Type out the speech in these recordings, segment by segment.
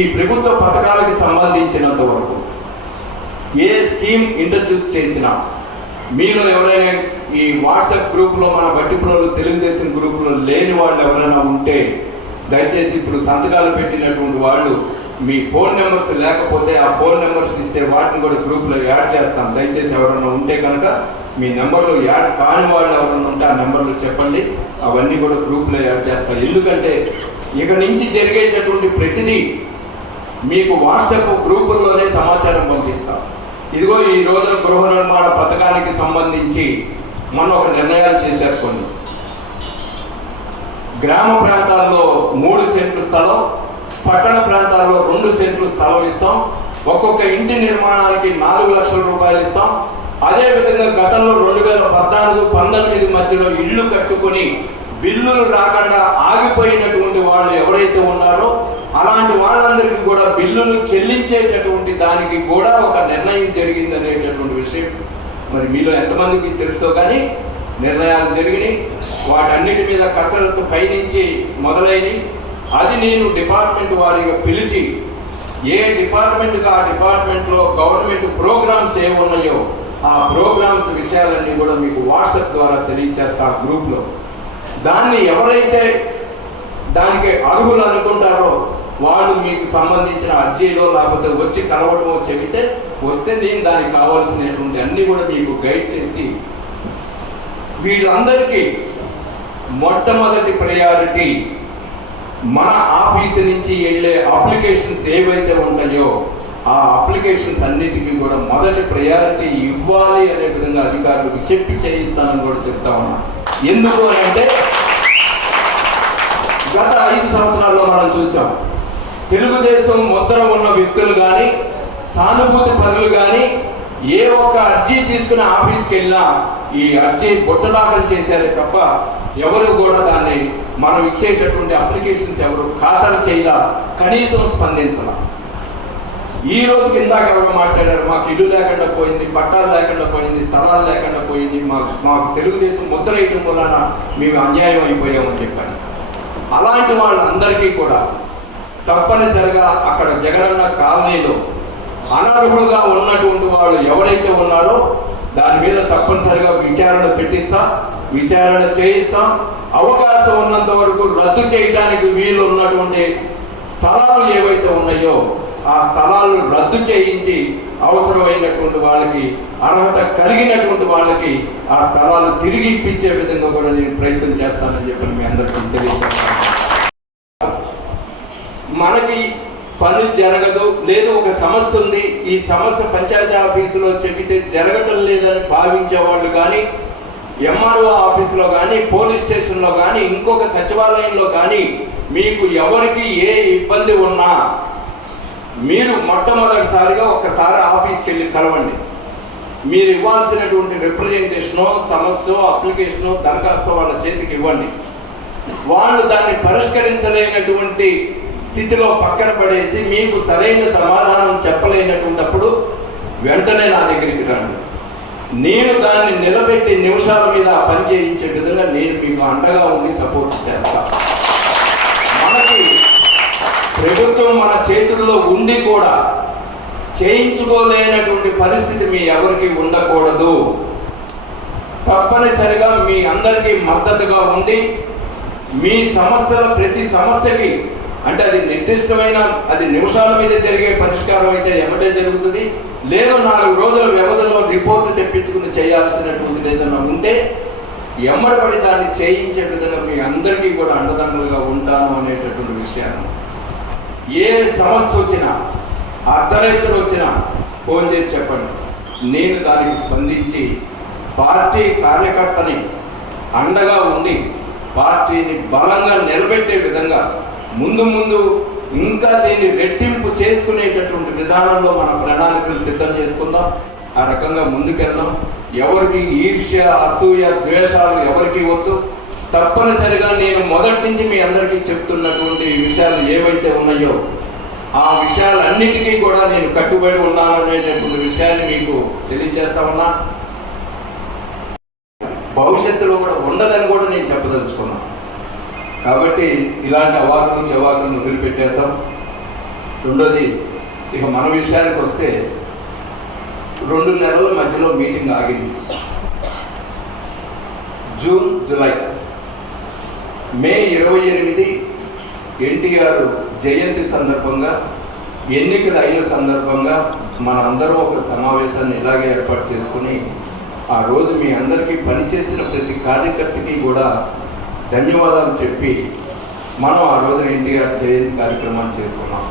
ఈ ప్రభుత్వ పథకాలకు సంబంధించినంత వరకు ఏ స్కీమ్ ఇంట్రడ్యూస్ చేసినా మీలో ఎవరైనా ఈ వాట్సాప్ గ్రూప్లో మన బట్టిప్రోలు తెలుగుదేశం గ్రూప్లో లేని వాళ్ళు ఎవరైనా ఉంటే దయచేసి ఇప్పుడు సంతకాలు పెట్టినటువంటి వాళ్ళు మీ ఫోన్ నెంబర్స్ లేకపోతే ఆ ఫోన్ నెంబర్స్ ఇస్తే వాటిని కూడా గ్రూప్లో యాడ్ చేస్తాం. దయచేసి ఎవరైనా ఉంటే కనుక మీ నెంబర్లో యాడ్ కాని వాళ్ళు ఎవరైనా ఉంటే ఆ నెంబర్లు చెప్పండి. అవన్నీ కూడా గ్రూప్లో యాడ్ చేస్తాం. ఎందుకంటే ఇక నుంచి జరిగేటటువంటి ప్రతిదీ మీకు వాట్సాప్ గ్రూపుల్లోనే సమాచారం పంపిస్తాం. ఇదిగో ఈ రోజున గృహ నిర్మాణ పథకానికి సంబంధించి మనం ఒక నిర్ణయాలు చేశారు కొన్ని. గ్రామ ప్రాంతాల్లో మూడు సెంట్లు స్థలం పట్టణ ప్రాంతాల్లో రెండు సెంట్లు స్థలం ఇస్తాం. ఒక్కొక్క ఇంటి నిర్మాణానికి నాలుగు లక్షల రూపాయలు ఇస్తాం. అదేవిధంగా గతంలో రెండు వేల పద్నాలుగు పంతొమ్మిది మధ్యలో ఇళ్ళు కట్టుకొని బిల్లులు రాకుండా ఆగిపోయినటువంటి వాళ్ళు ఎవరైతే ఉన్నారో అలాంటి వాళ్ళందరికీ కూడా బిల్లులు చెల్లించేటటువంటి దానికి కూడా ఒక నిర్ణయం జరిగింది అనేటటువంటి విషయం. మరి మీలో ఎంతమందికి తెలుసో కానీ నిర్ణయాలు జరిగినాయి. వాటన్నిటి మీద కసరత్తు పైనుంచి మొదలైనవి. అది నేను డిపార్ట్మెంట్ వారిగా పిలిచి ఏ డిపార్ట్మెంట్గా ఆ డిపార్ట్మెంట్లో గవర్నమెంట్ ప్రోగ్రామ్స్ ఏ ఉన్నాయో ఆ ప్రోగ్రామ్స్ విషయాలన్నీ కూడా మీకు వాట్సాప్ ద్వారా తెలియచేస్తా ఆ గ్రూప్లో. దాన్ని ఎవరైతే దానికి అర్హులు అనుకుంటారో వాళ్ళు మీకు సంబంధించిన అర్జీలో లేకపోతే వచ్చి కలవటమో చెబితే వస్తే నేను దానికి కావాల్సినటువంటి అన్ని కూడా మీకు గైడ్ చేసి వీళ్ళందరికీ మొట్టమొదటి ప్రయారిటీ మన ఆఫీస్ నుంచి వెళ్ళే అప్లికేషన్స్ ఏవైతే ఉంటాయో ఆ అప్లికేషన్స్ అన్నిటికీ కూడా మొదటి ప్రయారిటీ ఇవ్వాలి అనే విధంగా అధికారులకు చెప్పి చేయిస్తానని కూడా చెప్తా ఉన్నా. ఎందుకు అంటే గత ఐదు సంవత్సరాల్లో మనం చూసాం తెలుగుదేశం ముద్ర ఉన్న వ్యక్తులు కానీ సానుభూతి పనులు కానీ ఏ ఒక్క అర్జీ తీసుకుని ఆఫీస్కి వెళ్ళినా ఈ అర్జీ బుట్టదాఖలు చేశారు తప్ప ఎవరు కూడా దాన్ని మనం ఇచ్చేటటువంటి అప్లికేషన్స్ ఎవరు ఖాతాలు చేయలా కనీసం స్పందించాల. ఈ రోజు ఇందాక ఎవరు మాట్లాడారు మాకు ఇల్లు లేకుండా పోయింది పట్టాలు లేకుండా పోయింది స్థలాలు లేకుండా పోయింది మాకు మాకు తెలుగుదేశం ముద్ర వేయటం వలన మేము అన్యాయం అయిపోయామని చెప్పాను అలాంటి వాళ్ళందరికీ కూడా తప్పనిసరిగా అక్కడ జగనన్న కాలనీలో అనర్హులుగా ఉన్నటువంటి వాళ్ళు ఎవరైతే ఉన్నారో దాని మీద తప్పనిసరిగా విచారణ పెట్టిస్తాం విచారణ చేయిస్తాం. అవకాశం ఉన్నంత వరకు రద్దు చేయడానికి వీలు ఉన్నటువంటి స్థలాలు ఏవైతే ఉన్నాయో ఆ స్థలాలను రద్దు చేయించి అవసరమైనటువంటి వాళ్ళకి అర్హత కలిగినటువంటి వాళ్ళకి ఆ స్థలాలు తిరిగి ఇప్పించే విధంగా కూడా నేను ప్రయత్నం చేస్తానని చెప్పి మీ అందరికీ తెలియదు మనకి పని జరగదు. లేదు ఒక సమస్య ఉంది. ఈ సమస్య పంచాయతీ ఆఫీసులో చెబితే జరగటం లేదని భావించే వాళ్ళు కానీ ఎంఆర్ఓ ఆఫీసులో కానీ పోలీస్ స్టేషన్లో కానీ ఇంకొక సచివాలయంలో కానీ మీకు ఎవరికి ఏ ఇబ్బంది ఉన్నా మీరు మొట్టమొదటిసారిగా ఒక్కసారి ఆఫీస్కి వెళ్ళి కలవండి. మీరు ఇవ్వాల్సినటువంటి రిప్రజెంటేషను సమస్య అప్లికేషను దరఖాస్తు వాళ్ళ చేతికి ఇవ్వండి. వాళ్ళు దాన్ని పరిష్కరించలేనటువంటి స్థితిలో పక్కన పడేసి మీకు సరైన సమాధానం చెప్పలేనటువంటిప్పుడు వెంటనే నా దగ్గరికి రండి. నేను దాన్ని నిలబెట్టి నిమిషాల మీద పనిచేయించే పని చేయించే విధంగా నేను మీకు అండగా ఉండి సపోర్ట్ చేస్తాను మనకి ప్రభుత్వం మన చేతుల్లో ఉండి కూడా చేయించుకోలేనటువంటి పరిస్థితి మీ ఎవరికి ఉండకూడదు. తప్పనిసరిగా మీ అందరికీ మద్దతుగా ఉండి మీ సమస్యల ప్రతి సమస్యకి అంటే అది నిర్దిష్టమైన అది నిమిషాల మీద జరిగే పరిష్కారం అయితే ఎమ్మటే జరుగుతుంది. లేదు నాలుగు రోజుల వ్యవధిలో రిపోర్ట్ తెప్పించుకుని చేయాల్సినటువంటిది ఏదైనా ఉంటే ఎమ్మడబడి దాన్ని చేయించే విధంగా మీ అందరికీ కూడా అండదండలుగా ఉంటాను అనేటటువంటి విషయాన్ని ఏ సమస్య వచ్చినా అర్ధరైతులు వచ్చినా ఫోన్ చేసి చెప్పండి. నేను దానికి స్పందించి పార్టీ కార్యకర్తని అండగా ఉండి పార్టీని బలంగా నిలబెట్టే విధంగా ముందు ముందు ఇంకా దీన్ని రెట్టింపు చేసుకునేటటువంటి విధానంలో మన ప్రణాళికలు సిద్ధం చేసుకుందాం. ఆ రకంగా ముందుకెళ్దాం. ఎవరికి ఈర్ష్య అసూయ ద్వేషాలు ఎవరికి వద్దు. తప్పనిసరిగా నేను మొదటి నుంచి మీ అందరికీ చెప్తున్నటువంటి విషయాలు ఏవైతే ఉన్నాయో ఆ విషయాలన్నిటికీ కూడా నేను కట్టుబడి ఉన్నాననేటటువంటి విషయాన్ని మీకు తెలియజేస్తా ఉన్నా. భవిష్యత్తులో కూడా ఉండదని కూడా నేను చెప్పదలుచుకున్నాను కాబట్టి ఇలాంటి అవార్డు నుంచి అవార్డును వదిలిపెట్టేద్దాం. రెండోది ఇక మన విషయానికి వస్తే రెండు నెలల మధ్యలో మీటింగ్ ఆగింది. June July. మే ఇరవై ఎనిమిది ఎన్టీఆర్ జయంతి సందర్భంగా ఎన్నికలు అయిన సందర్భంగా మన అందరం ఒక సమావేశాన్ని ఇలాగే ఏర్పాటు చేసుకుని ఆ రోజు మీ అందరికీ పనిచేసిన ప్రతి కార్యకర్తకి కూడా ధన్యవాదాలు చెప్పి మనం ఆ రోజున ఎన్టీఆర్ జయంతి కార్యక్రమాన్ని చేసుకున్నాం.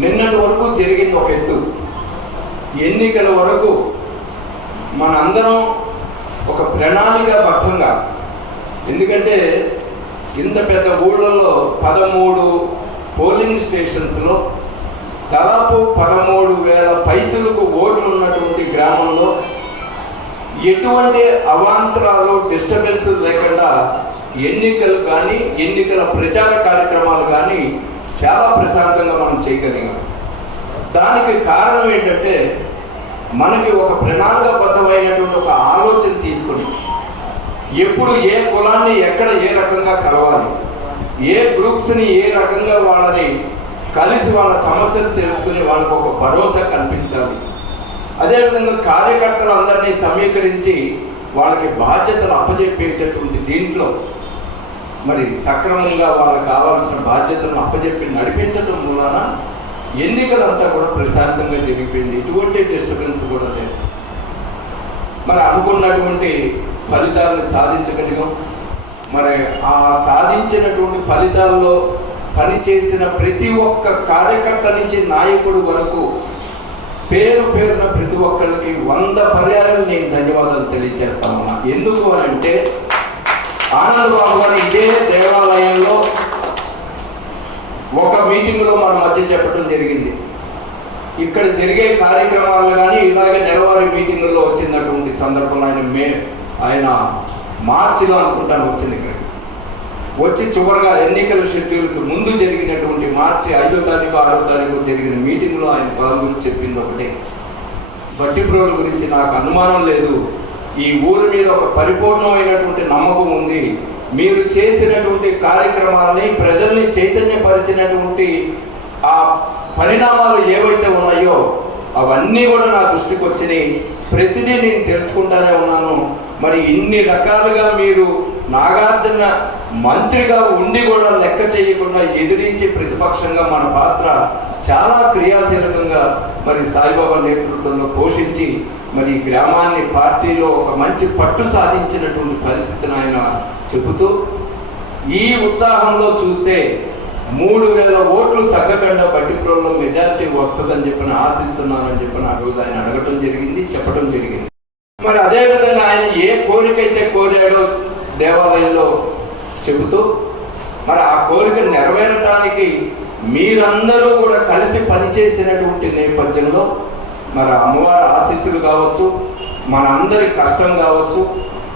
నిన్నటి వరకు జరిగింది ఒక ఎత్తు. ఎన్నికల వరకు మన అందరం ఒక ప్రణాళికాబద్ధంగా ఎందుకంటే ఇంత పెద్ద ఊళ్ళలో పదమూడు పోలింగ్ స్టేషన్స్లో దాదాపు పదమూడు వేల పైచులకు ఓట్లు ఉన్నటువంటి గ్రామంలో ఎటువంటి అవాంతరాలు డిస్టర్బెన్స్ లేకుండా ఎన్నికలు కానీ ఎన్నికల ప్రచార కార్యక్రమాలు కానీ చాలా ప్రశాంతంగా మనం చేయగలిగాం. దానికి కారణం ఏంటంటే మనకి ఒక ప్రణాళికబద్ధమైనటువంటి ఒక ఆలోచన తీసుకుని ఎప్పుడు ఏ కులాన్ని ఎక్కడ ఏ రకంగా కలవాలి ఏ గ్రూప్స్ని ఏ రకంగా వాళ్ళని కలిసి వాళ్ళ సమస్యలు తెలుసుకుని వాళ్ళకు ఒక భరోసా కల్పించాలి అదేవిధంగా కార్యకర్తలు అందరినీ సమీకరించి వాళ్ళకి బాధ్యతలు అప్పజెప్పేటటువంటి దీంట్లో మరి సక్రమంగా వాళ్ళకి కావాల్సిన బాధ్యతలను అప్పజెప్పి నడిపించడం మూలన ఎన్నికలంతా కూడా ప్రశాంతంగా జరిగిపోయింది. ఎటువంటి డిస్టర్బెన్స్ కూడా లేదు. మరి అనుకున్నటువంటి ఫలితాలను సాధించగలిగాం. మరి ఆ సాధించినటువంటి ఫలితాల్లో పనిచేసిన ప్రతి ఒక్క కార్యకర్త నుంచి నాయకుడు వరకు పేరు పేరున ప్రతి ఒక్కరికి వంద పర్యాలు నేను ధన్యవాదాలు తెలియజేస్తామన్నా ఎందుకు అని అంటే ఆనంద్ బాబు గారు ఇదే దేవాలయంలో ఒక మీటింగ్లో మన మధ్య చెప్పడం జరిగింది. ఇక్కడ జరిగే కార్యక్రమాలు కానీ ఇలాగే నెలవారీ మీటింగుల్లో వచ్చినటువంటి సందర్భంలో ఆయన మే ఆయన మార్చిలో అనుకుంటాను వచ్చింది ఇక్కడ. వచ్చి చివరిగా ఎన్నికల షెడ్యూల్కి ముందు జరిగినటువంటి మార్చి ఐదో తారీఖు ఆరో తారీఖు జరిగిన మీటింగ్లో ఆయన పాల్గొని చెప్పింది ఒకటే. బట్టిప్రోల గురించి నాకు అనుమానం లేదు. ఈ ఊరి మీద ఒక పరిపూర్ణమైనటువంటి నమ్మకం ఉంది. మీరు చేసినటువంటి కార్యక్రమాలని ప్రజల్ని చైతన్యపరిచినటువంటి ఆ పరిణామాలు ఏవైతే ఉన్నాయో అవన్నీ కూడా నా దృష్టికి వచ్చినాయి. ప్రతిదీ నేను తెలుసుకుంటానే ఉన్నాను. మరి ఇన్ని రకాలుగా మీరు నాగార్జున మంత్రిగా ఉండి కూడా లెక్క చేయకుండా ఎదిరించి ప్రతిపక్షంగా మన పాత్ర చాలా క్రియాశీలకంగా మరి సాయిబాబా నేతృత్వంలో పోషించి మరి గ్రామాన్ని పార్టీలో ఒక మంచి పట్టు సాధించినటువంటి పరిస్థితిని ఆయన చెబుతూ ఈ ఉత్సాహంలో చూస్తే మూడు వేల ఓట్లు తగ్గకుండా బట్టిప్రోల్లో మెజారిటీ వస్తుందని చెప్పిన ఆశిస్తున్నానని చెప్పిన ఆ రోజు ఆయన అడగటం జరిగింది చెప్పడం జరిగింది. మరి అదే విధంగా ఆయన ఏ కోరికైతే కోరాడో దేవాలయంలో చెబుతూ మరి ఆ కోరిక నెరవేరటానికి మీరందరూ కూడా కలిసి పనిచేసినటువంటి నేపథ్యంలో మరి అమ్మవారి ఆశీస్సులు కావచ్చు మన అందరి కష్టం కావచ్చు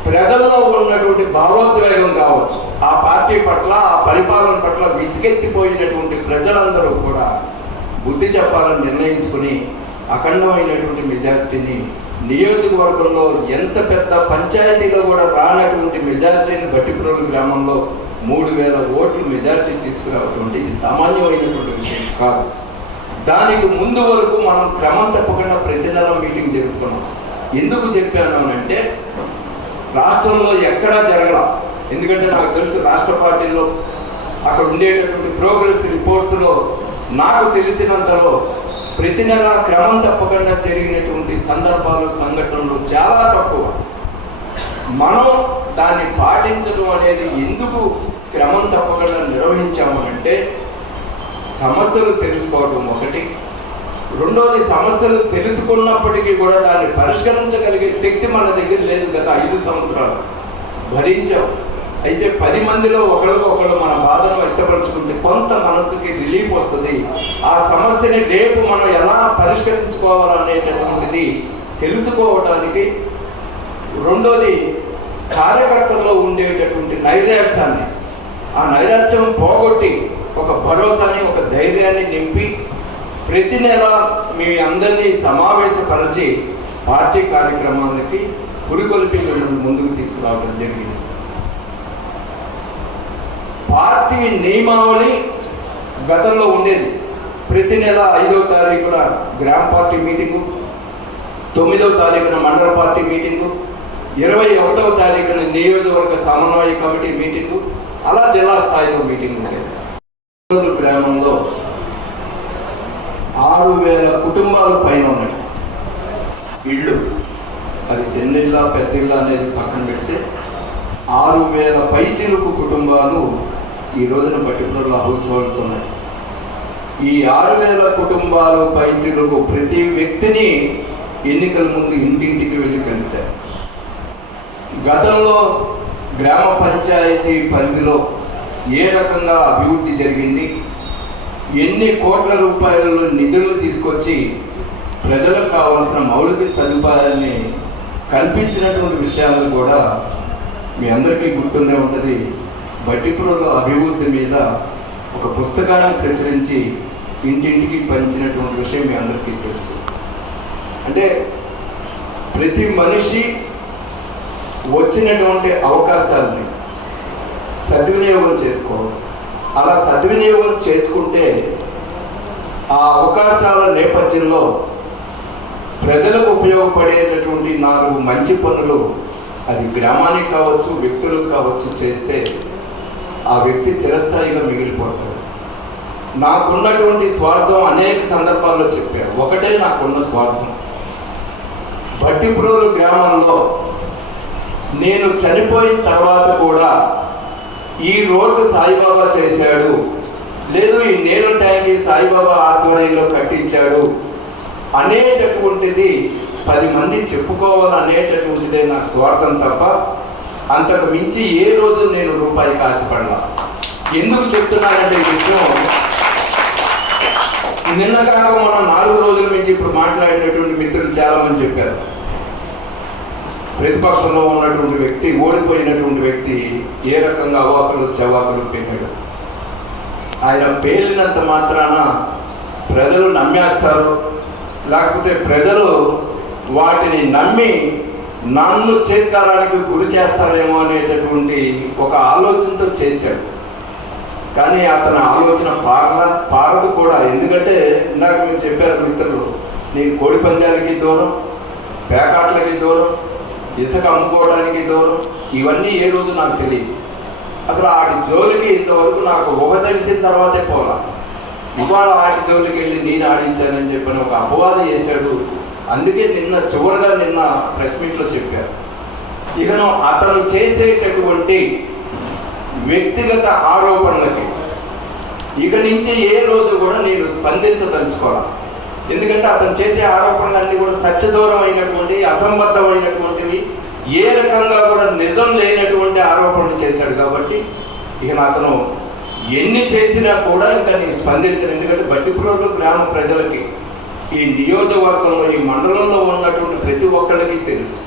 ప్రజల్లో ఉన్నటువంటి భావోద్వేగం కావచ్చు ఆ పార్టీ పట్ల ఆ పరిపాలన పట్ల విసిగెత్తిపోయినటువంటి ప్రజలందరూ కూడా బుద్ధి చెప్పాలని నిర్ణయించుకుని అఖండమైనటువంటి మెజారిటీని నియోజకవర్గంలో ఎంత పెద్ద పంచాయతీలో కూడా రానటువంటి మెజారిటీని బట్టిప్రోలు గ్రామంలో మూడు వేల ఓట్లు మెజారిటీ తీసుకురావటువంటి ఇది సామాన్యమైనటువంటి విషయం కాదు. దానికి ముందు వరకు మనం క్రమం తప్పకుండా ప్రతి నెల మీటింగ్ జరుపుకున్నాం. ఎందుకు చెప్పాను అంటే రాష్ట్రంలో ఎక్కడా జరగల. ఎందుకంటే నాకు తెలుసు రాష్ట్ర పార్టీలో అక్కడ ఉండేటటువంటి ప్రోగ్రెస్ రిపోర్ట్స్లో నాకు తెలిసినంతలో ప్రతి నెల క్రమం తప్పకుండా జరిగినటువంటి సందర్భాలు సంఘటనలు చాలా తక్కువ. మనం దాన్ని పాటించడం అనేది ఎందుకు క్రమం తప్పకుండా నిర్వహించాము అంటే సమస్యలు తెలుసుకోవడం ఒకటి. రెండోది సమస్యలు తెలుసుకున్నప్పటికీ కూడా దాన్ని పరిష్కరించగలిగే శక్తి మన దగ్గర లేదు గత ఐదు సంవత్సరాలు. భరించాం. అయితే పది మందిలో ఒకరికి ఒకరు మన బాధను వ్యక్తపరచుకుంటే కొంత మనసుకి రిలీఫ్ వస్తుంది. ఆ సమస్యని రేపు మనం ఎలా పరిష్కరించుకోవాలనేటటువంటిది తెలుసుకోవడానికి రెండోది కార్యకర్తల్లో ఉండేటటువంటి నైరాశ్యాన్ని. ఆ నైరాశ్యం పోగొట్టి ఒక భరోసాని ఒక ధైర్యాన్ని నింపి ప్రతి నెల మీ అందరినీ సమావేశపరిచి పార్టీ కార్యక్రమాలకి గురికొల్పి మిమ్మల్ని ముందుకు తీసుకురావడం జరిగింది. పార్టీ నియమావళి గతంలో ఉండేది. ప్రతి నెల ఐదవ తారీఖున గ్రామ పార్టీ మీటింగు తొమ్మిదవ తారీఖున మండల పార్టీ మీటింగు ఇరవై ఒకటవ తారీఖున నియోజకవర్గ సమన్వయ కమిటీ మీటింగు అలా జిల్లా స్థాయిలో మీటింగ్ ఉండేది. గ్రామంలో ఆరు వేల కుటుంబాలు పైన ఉన్నాయి. ఇళ్ళు అది చిన్న పెద్ద ఇళ్ళ అనేది పక్కన పెడితే ఆరు వేల పైచిలుకు కుటుంబాలు ఈ రోజున పర్టికులర్లో హౌస్ హోల్డ్స్ ఉన్నాయి. ఈ ఆరు వేల కుటుంబాలు పైచిలుకు ప్రతి వ్యక్తిని ఎన్నికల ముందు ఇంటింటికి వెళ్ళి కలిశారు. గతంలో గ్రామ పంచాయతీ పరిధిలో ఏ రకంగా అభివృద్ధి జరిగింది? ఎన్ని కోట్ల రూపాయల నిధులు తీసుకొచ్చి ప్రజలకు కావాల్సిన మౌలిక సదుపాయాల్ని కల్పించినటువంటి విషయాలను కూడా మీ అందరికీ గుర్తుండే ఉంటుంది. బట్టిపురలో అభివృద్ధి మీద ఒక పుస్తకాన్ని ప్రచురించి ఇంటింటికి పంచినటువంటి విషయం మీ అందరికీ తెలుసు. అంటే ప్రతి మనిషి వచ్చినటువంటి అవకాశాలని సద్వినియోగం చేసుకోవాలి. అలా సద్వినియోగం చేసుకుంటే ఆ అవకాశాల నేపథ్యంలో ప్రజలకు ఉపయోగపడేటటువంటి నాలుగు మంచి పనులు అది గ్రామానికి కావచ్చు వ్యక్తులకు కావచ్చు చేస్తే ఆ వ్యక్తి చిరస్థాయిగా మిగిలిపోతాడు. నాకున్నటువంటి స్వార్థం అనేక సందర్భాల్లో చెప్పాను ఒకటే నాకున్న స్వార్థం. భట్టిప్రోలు గ్రామంలో నేను చనిపోయిన తర్వాత కూడా ఈ రోడ్డు సాయిబాబా చేశాడు. లేదు ఈ నేను ట్యాంక్ సాయిబాబా ఆధ్వర్యంలో కట్టించాడు. అనేటటువంటిది పది మంది చెప్పుకోవాలనేటటువంటిదే నా స్వార్థం తప్ప అంతకు మించి ఏ రోజు నేను రూపాయికి ఆశపడలా ఎందుకు చెప్తున్నానంటే విషయం నిన్న కాక మనం నాలుగు రోజుల నుంచి ఇప్పుడు మాట్లాడినటువంటి మిత్రులు చాలా మంది చెప్పారు. ప్రతిపక్షంలో ఉన్నటువంటి వ్యక్తి ఓడిపోయినటువంటి వ్యక్తి ఏ రకంగా అవాకులు చవాకులు పెట్టాడు. ఆయన పేలినంత మాత్రాన ప్రజలు నమ్మేస్తారు. లేకపోతే ప్రజలు వాటిని నమ్మి నన్ను చేత్కారానికి గురి చేస్తారేమో అనేటటువంటి ఒక ఆలోచనతో చేశాడు. కానీ అతని ఆలోచన పార పారదు కూడా. ఎందుకంటే ఇందాక మీరు చెప్పారు మిత్రులు నేను కోడి పందాలకి దూరం పేకాట్లకి దూరం ఇసుక అమ్ముకోవడానికి దూరం ఇవన్నీ ఏ రోజు నాకు తెలియదు. అసలు ఆటి జోలికి ఇంతవరకు నాకు ఊహ తెలిసిన తర్వాతే పోలా. ఇవాళ ఆటి జోలికి వెళ్ళి నేను ఆడించానని చెప్పని ఒక అపవాదం చేశాడు అందుకే నిన్న చివరిగా నిన్న ప్రెస్ మీట్లో చెప్పారు. ఇకను అతను చేసేటటువంటి వ్యక్తిగత ఆరోపణలకి ఇక నుంచి ఏ రోజు కూడా నేను స్పందించదలుచుకోవాలి ఎందుకంటే అతను చేసే ఆరోపణలన్నీ కూడా సత్యదూరం అయినటువంటివి అసంబద్ధమైనటువంటివి ఏ రకంగా కూడా నిజం లేనటువంటి ఆరోపణలు చేశాడు కాబట్టి ఇక అతను ఎన్ని చేసినా కూడా ఇంకా నేను స్పందించను. ఎందుకంటే బట్టిప్రోలు గ్రామ ప్రజలకి ఈ నియోజకవర్గంలో ఈ మండలంలో ఉన్నటువంటి ప్రతి ఒక్కరికి తెలుసు.